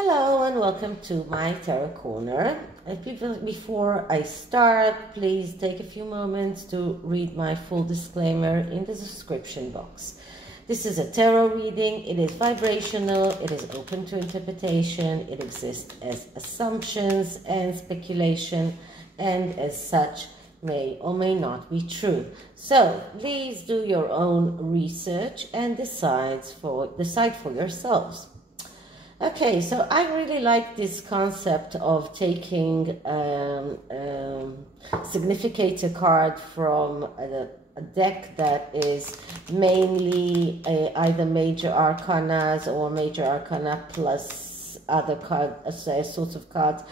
Hello and welcome to my tarot corner. Before I start, please take a few moments to read my full disclaimer in the description box. This is a tarot reading. It is vibrational, it is open to interpretation, it exists as assumptions and speculation, and as such may or may not be true. So please do your own research and decide for yourselves. Okay, so I really like this concept of taking significator card from a deck that is mainly either major arcanas or major arcana plus other sorts of cards.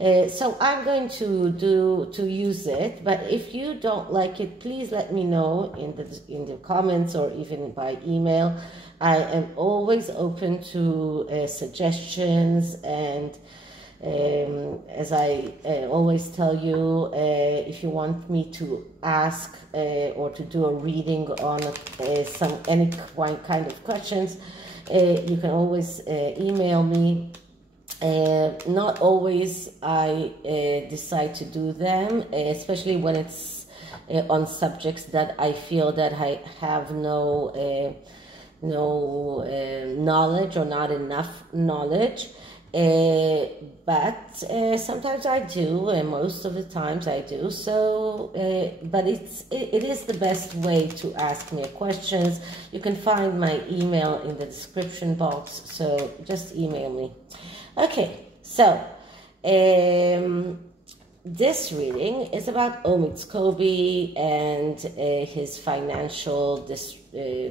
So I'm going to use it, but if you don't like it, please let me know in the comments or even by email. I am always open to suggestions, and as I always tell you, if you want me to ask or to do a reading on any kind of questions, you can always email me. Not always I decide to do them, especially when it's on subjects that I feel that I have no knowledge or not enough knowledge, but sometimes I do, and most of the times I do. So but it is the best way to ask me questions. You can find my email in the description box, so just email me. Okay, so this reading is about Omid Scobie and his financial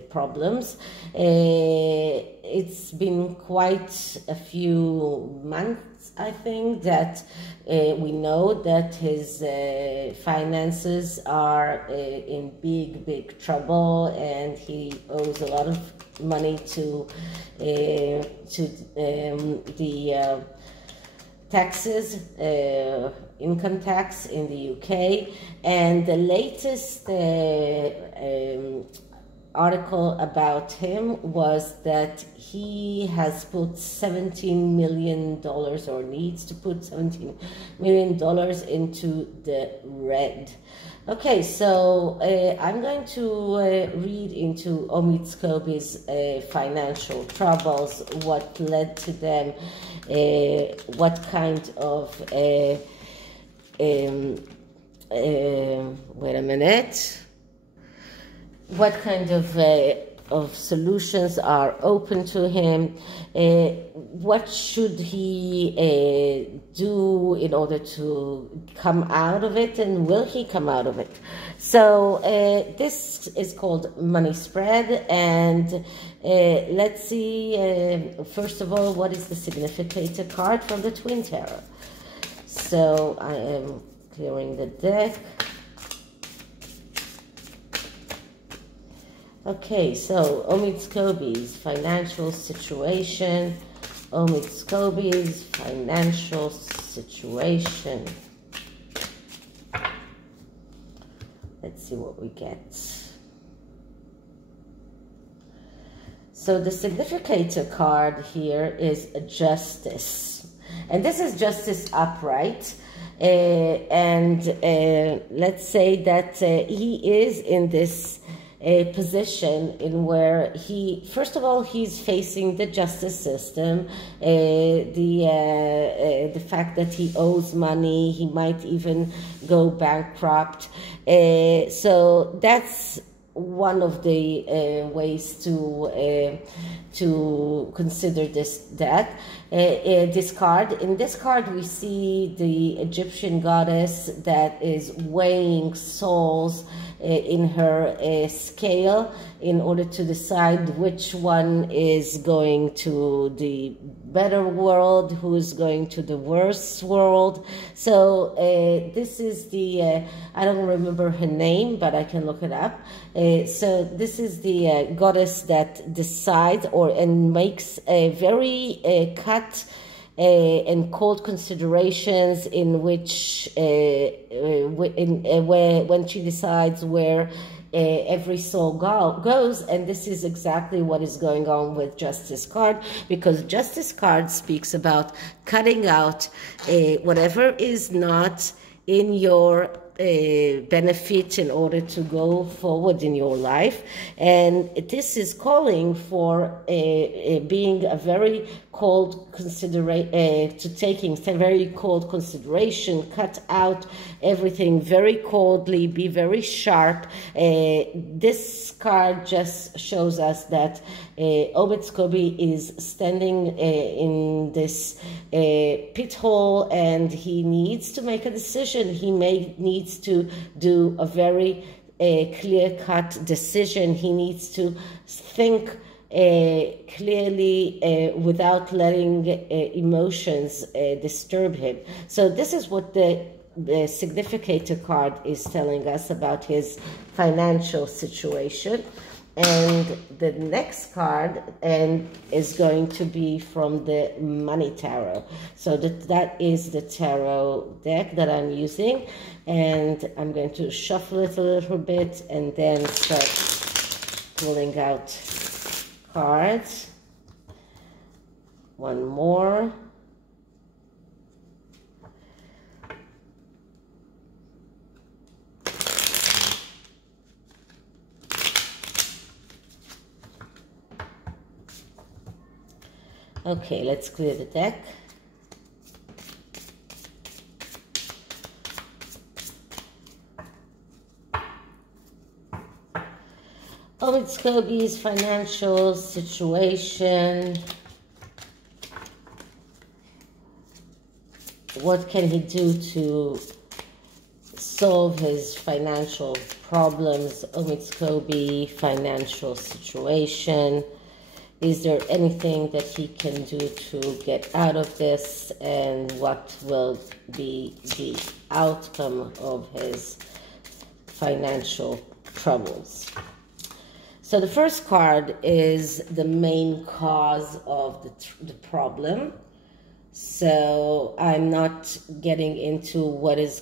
problems. It's been quite a few months, I think, that we know that his finances are in big trouble, and he owes a lot of money to the taxes, income tax in the UK. And the latest article about him was that he has put $17 million, or needs to put $17 million into the red. Okay, so I'm going to read into Omid Scobie's financial troubles, what led to them, what kind of wait a minute, what kind of solutions are open to him, what should he do in order to come out of it, and will he come out of it? So this is called Money Spread, and let's see, first of all, what is the significator card from the Twin Tarot. So I am clearing the deck. Okay, so Omid Scobie's financial situation. Omid Scobie's financial situation. Let's see what we get. So the significator card here is a Justice. And this is Justice upright. Let's say that he is in this a position in where he, first of all, he's facing the justice system, the fact that he owes money, he might even go bankrupt. So that's one of the ways to consider this card. In this card, we see the Egyptian goddess that is weighing souls in her scale in order to decide which one is going to the better world, who is going to the worse world. So this is the, I don't remember her name, but I can look it up. So this is the goddess that decides and makes a very cut and cold considerations in which when she decides where every soul goes, and this is exactly what is going on with Justice card, because Justice card speaks about cutting out whatever is not in your benefit in order to go forward in your life. And this is calling for being a very cold taking very cold consideration, cut out everything very coldly, be very sharp. This card just shows us that Omid Scobie is standing in this pit hole, and he needs to make a decision. He needs to do a very clear-cut decision. He needs to think clearly without letting emotions disturb him. So this is what the significator card is telling us about his financial situation. And the next card is going to be from the Money Tarot. So that is the tarot deck that I'm using, and I'm going to shuffle it a little bit and then start pulling out cards. One more. Okay, let's clear the deck. Omid Scobie's financial situation. What can he do to solve his financial problems? Omid Scobie, financial situation. Is there anything that he can do to get out of this, and what will be the outcome of his financial troubles? So the first card is the main cause of the problem. So I'm not getting into what is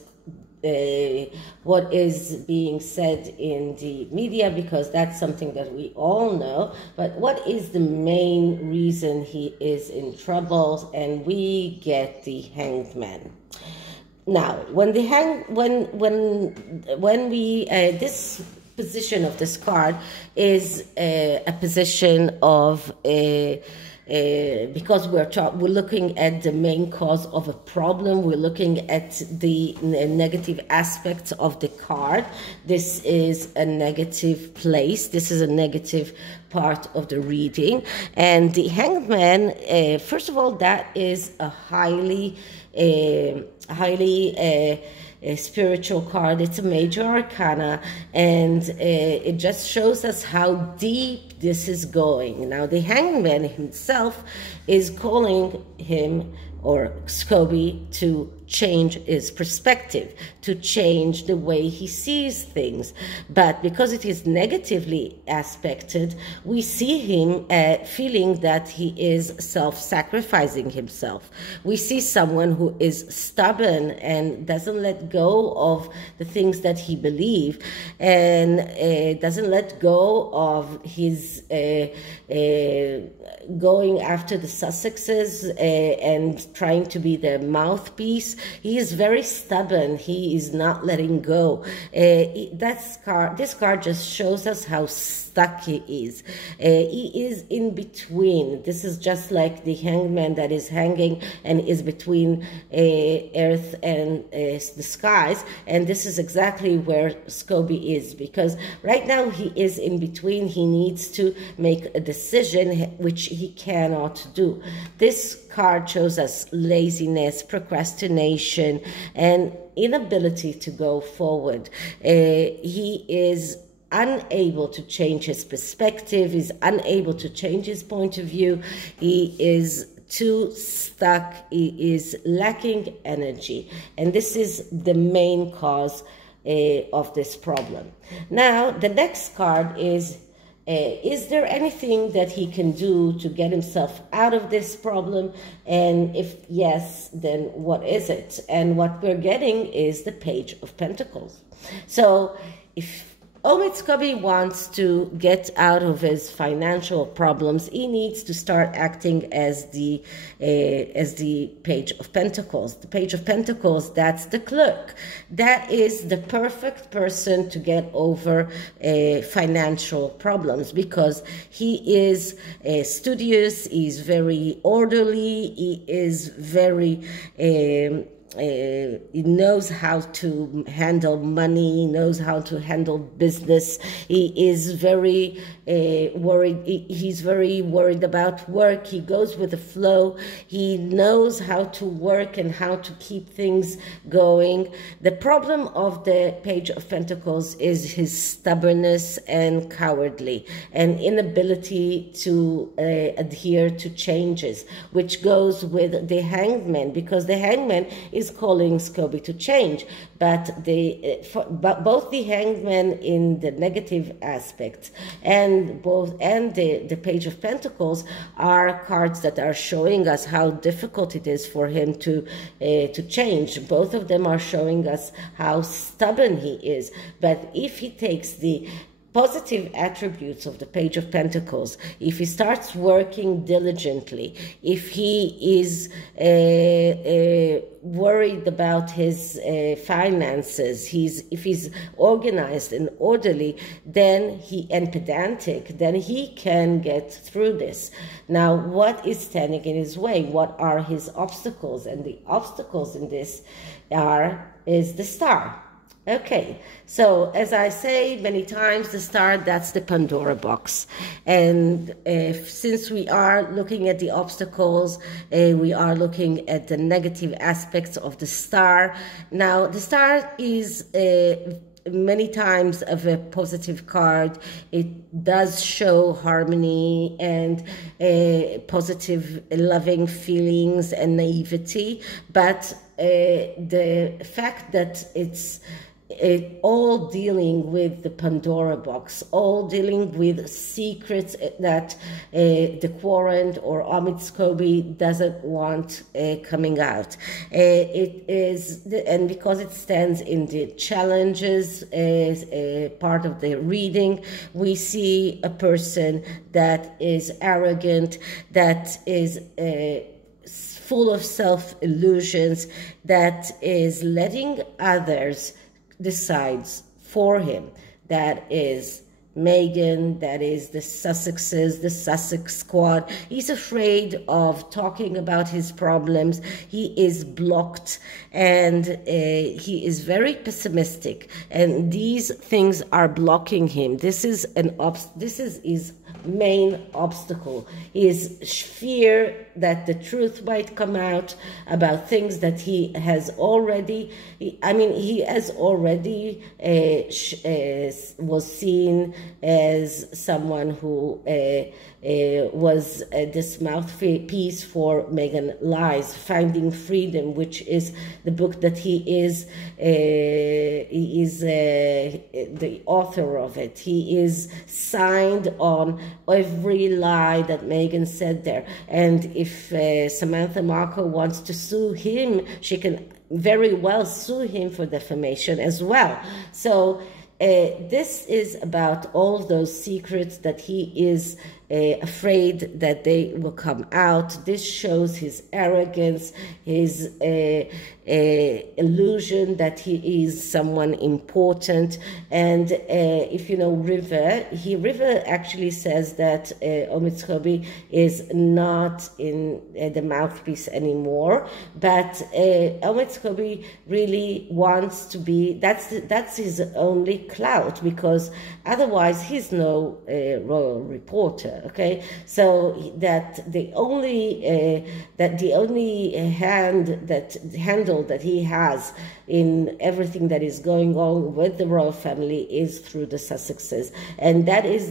being said in the media, because that's something that we all know. But what is the main reason he is in trouble? And we get the Hanged Man. Now, when this position of this card is a position of because we're looking at the main cause of a problem, we're looking at the negative aspects of the card. This is a negative place. This is a negative part of the reading. And the Hanged Man, first of all, that is a highly a spiritual card. It's a major arcana, and it just shows us how deep this is going. Now, the Hanged Man himself is calling him, or Scobie, to change his perspective, to change the way he sees things. But because it is negatively aspected, we see him feeling that he is self-sacrificing himself. We see someone who is stubborn and doesn't let go of the things that he believes, and doesn't let go of his going after the Sussexes and trying to be their mouthpiece. He is very stubborn. He is not letting go. This card just shows us how stuck he is. He is in between. This is just like the Hanged Man that is hanging and is between earth and the skies. And this is exactly where Scobie is, because right now he is in between. He needs to make a decision, which he cannot do. This card shows us laziness, procrastination, and inability to go forward. He is unable to change his perspective. He's unable to change his point of view. He is too stuck. He is lacking energy. And this is the main cause of this problem. Now, the next card is there anything that he can do to get himself out of this problem? And if yes, then what is it? And what we're getting is the Page of Pentacles. So if Omid Scobie wants to get out of his financial problems. He needs to start acting as the Page of Pentacles. The Page of Pentacles, that's the clerk. That is the perfect person to get over financial problems, because he is studious, he's very orderly, he is very he knows how to handle money, he knows how to handle business. He is very worried. He's very worried about work. He goes with the flow. He knows how to work and how to keep things going. The problem of the Page of Pentacles is his stubbornness and cowardly and inability to adhere to changes, which goes with the Hangman, because the Hangman is calling Scobie to change, but both the Hangman in the negative aspects and the Page of Pentacles are cards that are showing us how difficult it is for him to change. Both of them are showing us how stubborn he is. But if he takes the positive attributes of the Page of Pentacles, if he starts working diligently, if he is worried about his finances, if he's organized and orderly, and pedantic, then he can get through this. Now, what is standing in his way? What are his obstacles? And the obstacles in this is the Star. Okay, so as I say many times, the Star, that's the Pandora box. And since we are looking at the obstacles, we are looking at the negative aspects of the Star. Now, the Star is many times of a positive card. It does show harmony and positive, loving feelings and naivety, but the fact that it's all dealing with the Pandora box, all dealing with secrets that the Quarant or Omid Scobie doesn't want coming out. It is, and because it stands in the challenges as part of the reading, we see a person that is arrogant, that is full of self-illusions, that is letting others decides for him. That is Meghan, that is the Sussexes, the Sussex squad. He's afraid of talking about his problems. He is blocked, and he is very pessimistic, and these things are blocking him. This is his main obstacle, is fear that the truth might come out about things that he has already, was seen as someone who was this mouthpiece for Meghan Lies, Finding Freedom, which is the book that he is the author of it. He is signed on every lie that Meghan said there. And if Samantha Markle wants to sue him, she can very well sue him for defamation as well. So this is about all those secrets that he is afraid that they will come out. This shows his arrogance, his illusion that he is someone important. And if you know River, River actually says that Omid Scobie is not in the mouthpiece anymore, but Omid Scobie really wants to be, that's his only clout, because otherwise he's no royal reporter. Okay, so that the only handle that he has in everything that is going on with the royal family is through the Sussexes, and that is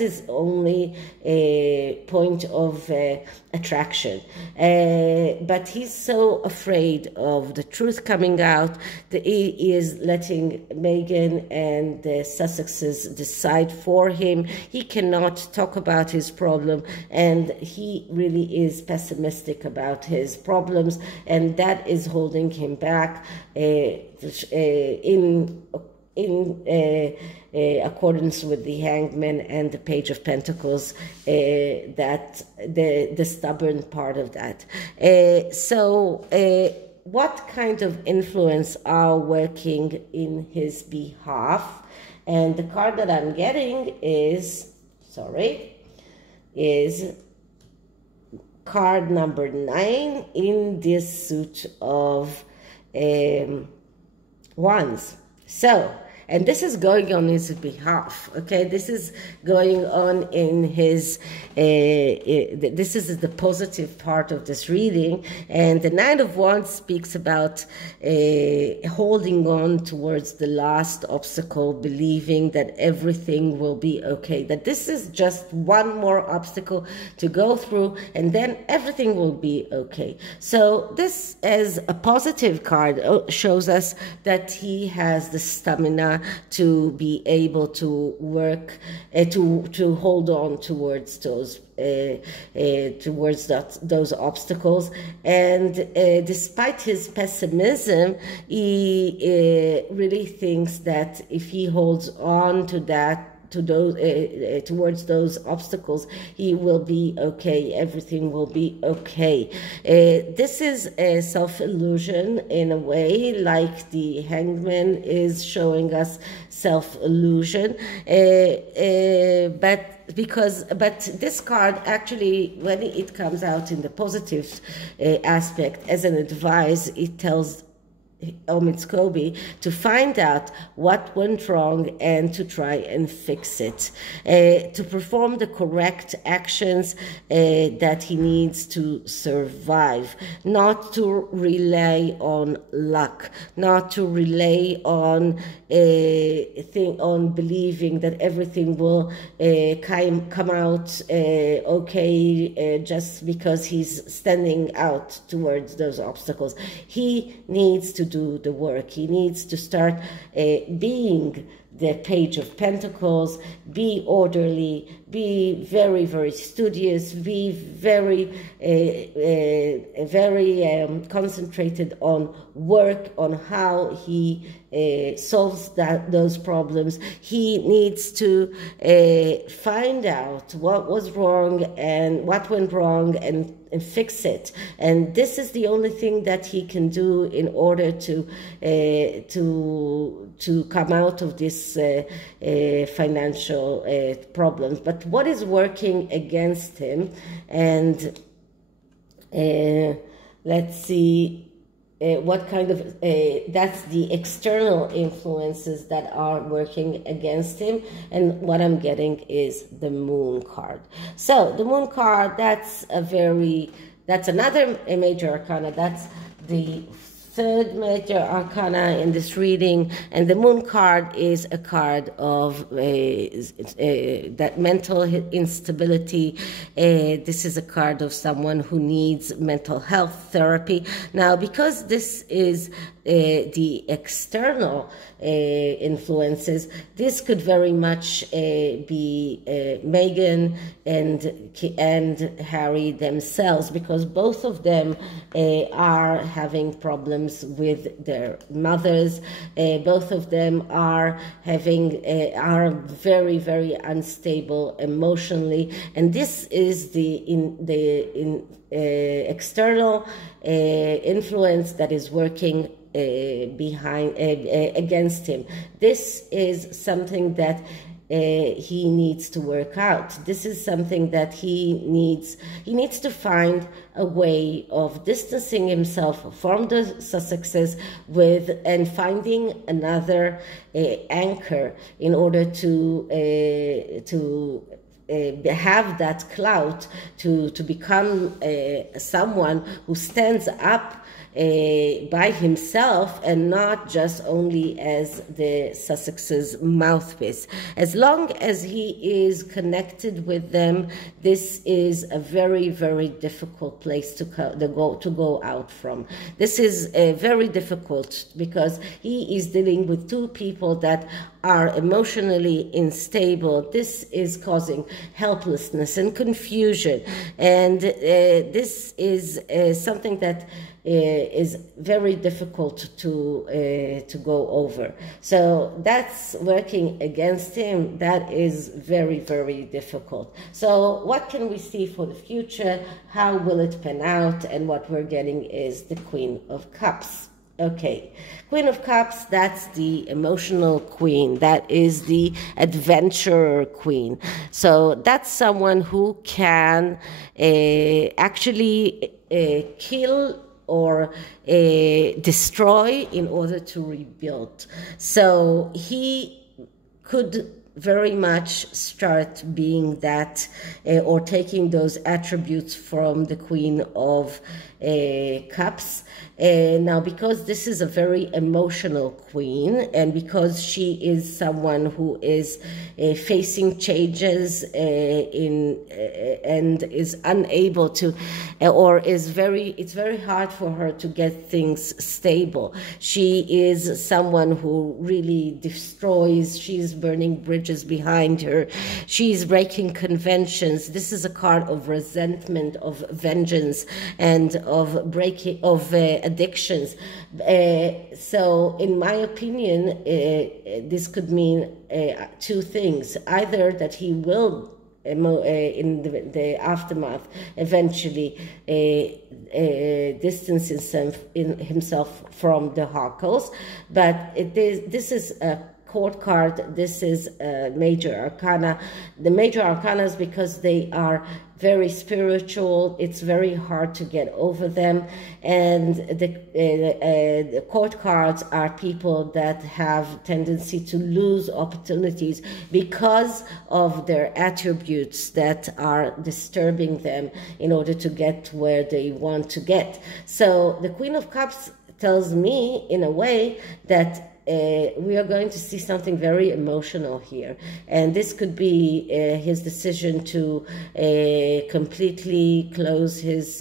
his only point of attraction. But he's so afraid of the truth coming out that he is letting Meghan and the Sussexes decide for him. He cannot talk about his problem, and he really is pessimistic about his problems, and that is holding him back in in accordance with the Hangman and the Page of Pentacles, that the stubborn part of that. What kind of influence are working in his behalf? And the card that I'm getting is card number 9 in this suit of wands. So, and this is going on his behalf, okay? This is going on in his, this is the positive part of this reading. And the Nine of Wands speaks about holding on towards the last obstacle, believing that everything will be okay, that this is just one more obstacle to go through, and then everything will be okay. So this, as a positive card, shows us that he has the stamina to be able to work, to hold on towards those those obstacles. And despite his pessimism, he really thinks that if he holds on to that, to those towards those obstacles, he will be okay, everything will be okay. This is a self-illusion in a way, like the Hangman is showing us self-illusion, but this card actually, when it comes out in the positive aspect as an advice, it tells Omid Scobie to find out what went wrong and to try and fix it, to perform the correct actions that he needs to survive, not to rely on luck, not to rely on on believing that everything will come out okay just because he's standing out towards those obstacles. He needs to do the work. He needs to start being the Page of Pentacles, be orderly, be very, very studious, be very, concentrated on work, on how he solves those problems. He needs to find out what was wrong and what went wrong and fix it. And this is the only thing that he can do in order to come out of this financial problems. But what is working against him? And let's see what kind of that's the external influences that are working against him. And what I'm getting is the Moon card. So the Moon card, that's another major arcana. That's the third major arcana in this reading, and the Moon card is a card of that mental instability. This is a card of someone who needs mental health therapy. Now, because this is the external influences, this could very much be Meghan and Harry themselves, because both of them are having problems with their mothers. Both of them are are very, very unstable emotionally, and this is the external influence that is working against him. This is something that he needs to work out. This is something that he needs to find a way of distancing himself from the Sussexes and finding another anchor in order to have that clout to become someone who stands up by himself and not just only as the Sussex's mouthpiece. As long as he is connected with them, this is a very, very difficult place to go out from. This is very difficult because he is dealing with two people that are emotionally unstable, this is causing helplessness and confusion. And this is something that is very difficult to go over. So that's working against him. That is very, very difficult. So what can we see for the future? How will it pan out? And what we're getting is the Queen of Cups. Okay, Queen of Cups, that's the emotional queen. That is the adventurer queen. So that's someone who can actually kill or destroy in order to rebuild. So he could very much start being that or taking those attributes from the Queen of Cups. Now, because this is a very emotional queen, and because she is someone who is facing changes and is unable to, or is it's very hard for her to get things stable. She is someone who really destroys. She's burning bridges behind her. She's breaking conventions. This is a card of resentment, of vengeance, and of breaking of addictions. So in my opinion, this could mean two things: either that he will in the aftermath eventually distance himself from the Harkles, but this is a court card. This is a major arcana. The major arcanas, because they are very spiritual, it's very hard to get over them. And the court cards are people that have tendency to lose opportunities because of their attributes that are disturbing them in order to get where they want to get. So the Queen of Cups tells me, in a way, that we are going to see something very emotional here. And this could be his decision to completely close his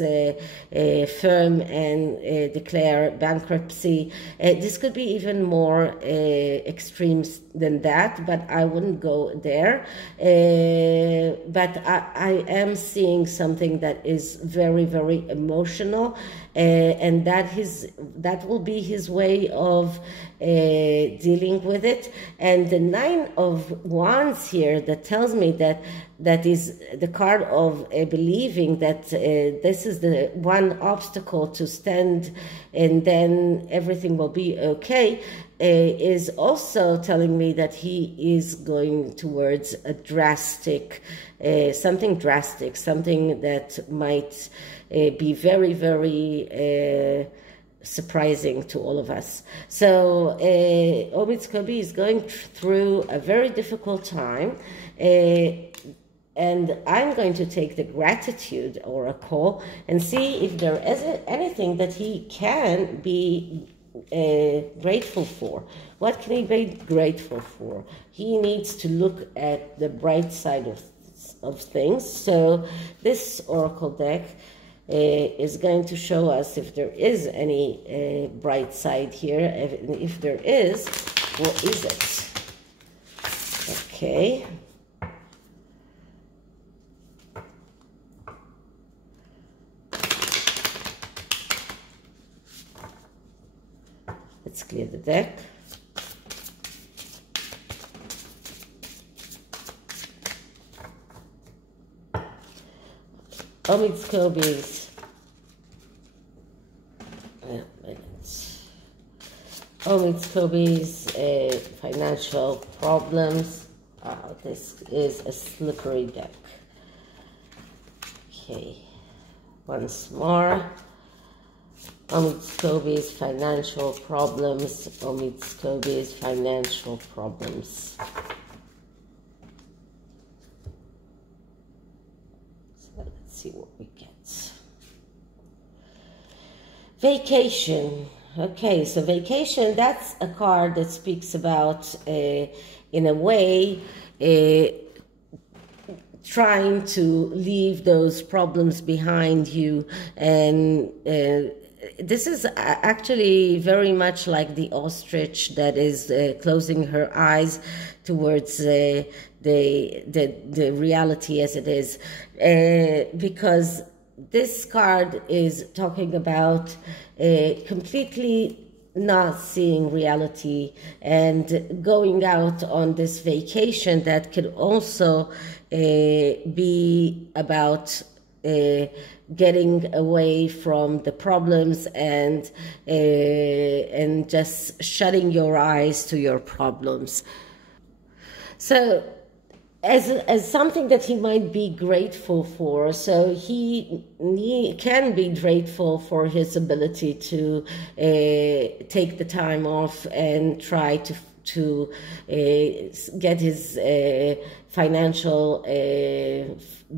firm and declare bankruptcy. This could be even more extremes than that, but I wouldn't go there. But I am seeing something that is very, very emotional, and that will be his way of dealing with it. And the Nine of Wands here, that tells me that is the card of believing that this is the one obstacle to stand and then everything will be okay, is also telling me that he is going towards a drastic, something that might be very, very surprising to all of us. So Omid Scobie is going through a very difficult time, and I'm going to take the gratitude oracle and see if there is anything that he can be grateful for. What can he be grateful for? He needs to look at the bright side of things. So this oracle deck is going to show us if there is any bright side here. If there is, what is it? Okay. Let's clear the deck. Omid Scobie's Omid Scobie's financial problems. This is a slippery deck. Okay, once more. Omid Scobie's financial problems. Omid Scobie's financial problems. See what we get. Vacation. Okay, so vacation, that's a card that speaks about, in a way, trying to leave those problems behind you and this is actually very much like the ostrich that is closing her eyes towards the reality as it is, because this card is talking about completely not seeing reality and going out on this vacation that could also be about getting away from the problems and just shutting your eyes to your problems. So as something that he might be grateful for, so he can be grateful for his ability to take the time off and try to get his financial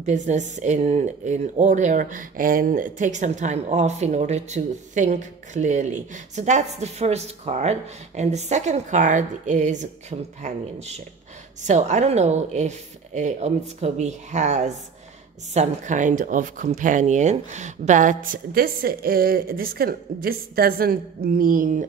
business in order and take some time off in order to think clearly. So that's the first card. And the second card is companionship. So I don't know if Omid Scobie has some kind of companion, but this doesn't mean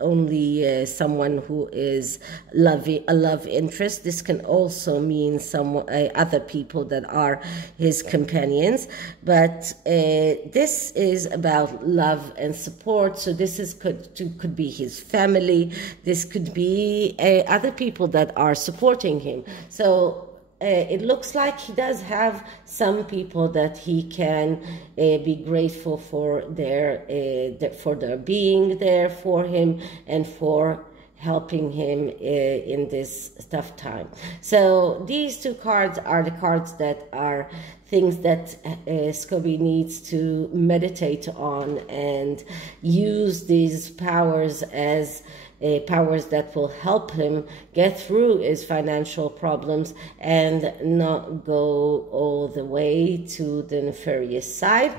only someone who is a love interest. This can also mean some other people that are his companions. But this is about love and support. So this is could be his family. This could be other people that are supporting him. So it looks like he does have some people that he can be grateful for their being there for him and for helping him in this tough time. So these two cards are the cards that are things that Scobie needs to meditate on and use these powers as powers that will help him get through his financial problems and not go all the way to the nefarious side,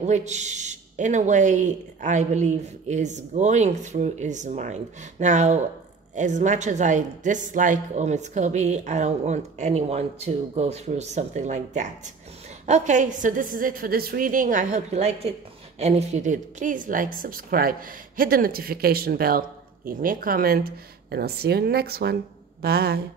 which in a way I believe is going through his mind. Now, as much as I dislike Omid Scobie, I don't want anyone to go through something like that. Okay, so this is it for this reading. I hope you liked it. And if you did, please like, subscribe, hit the notification bell, leave me a comment, and I'll see you in the next one. Bye.